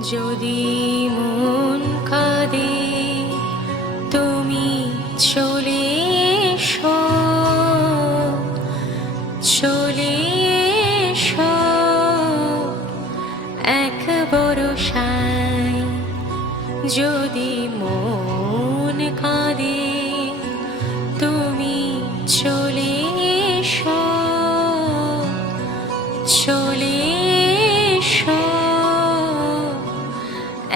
যদি মন কাঁদে, তুমি চলে চলে এক বরসায় যদি মন কাঁদে, তুমি চলে এসো, চলে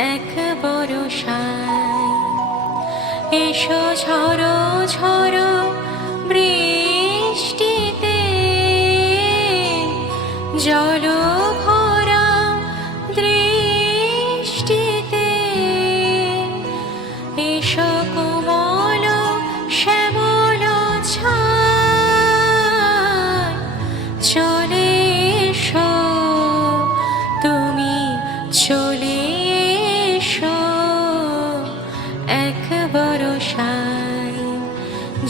এক বরসায় এসো ঝড়ো ঝড়ো বৃষ্টিতে জল ভরা দৃষ্টিতে। এসো কোমল শ্যামল ছায়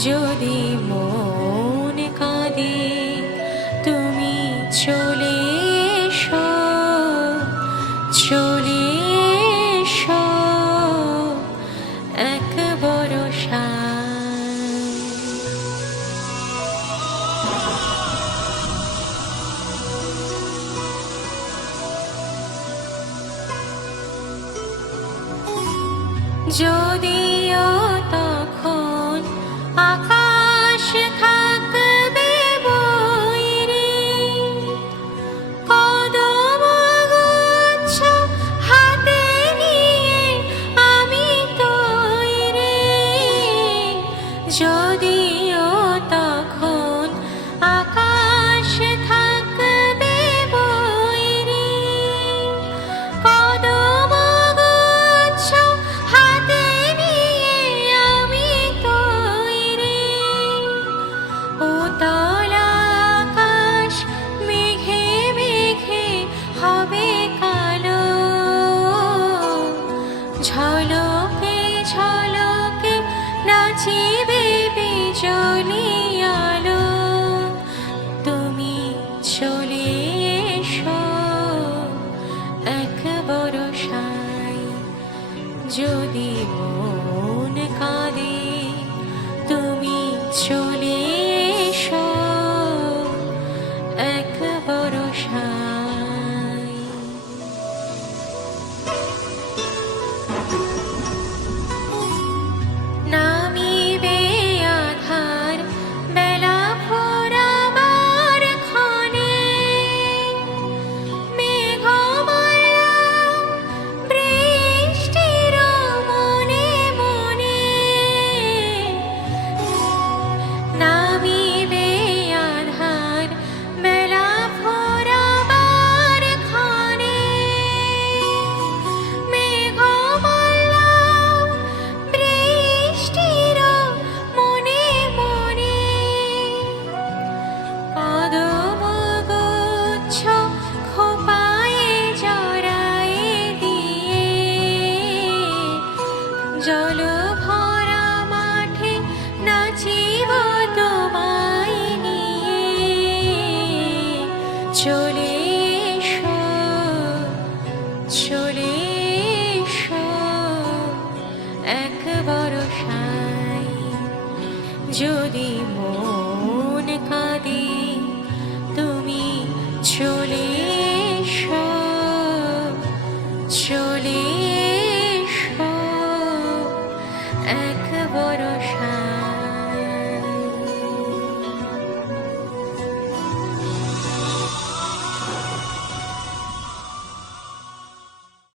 যদি মন কাঁদে তুমি চলে এসো চলে এসো। এক বরসায় যদিও যদিও যদি মন নাচিব তোমায় নিয়ে চলে এসো চলে এসো। এক বরসায় যদি মন কাঁদে তুমি চলে এসো চলে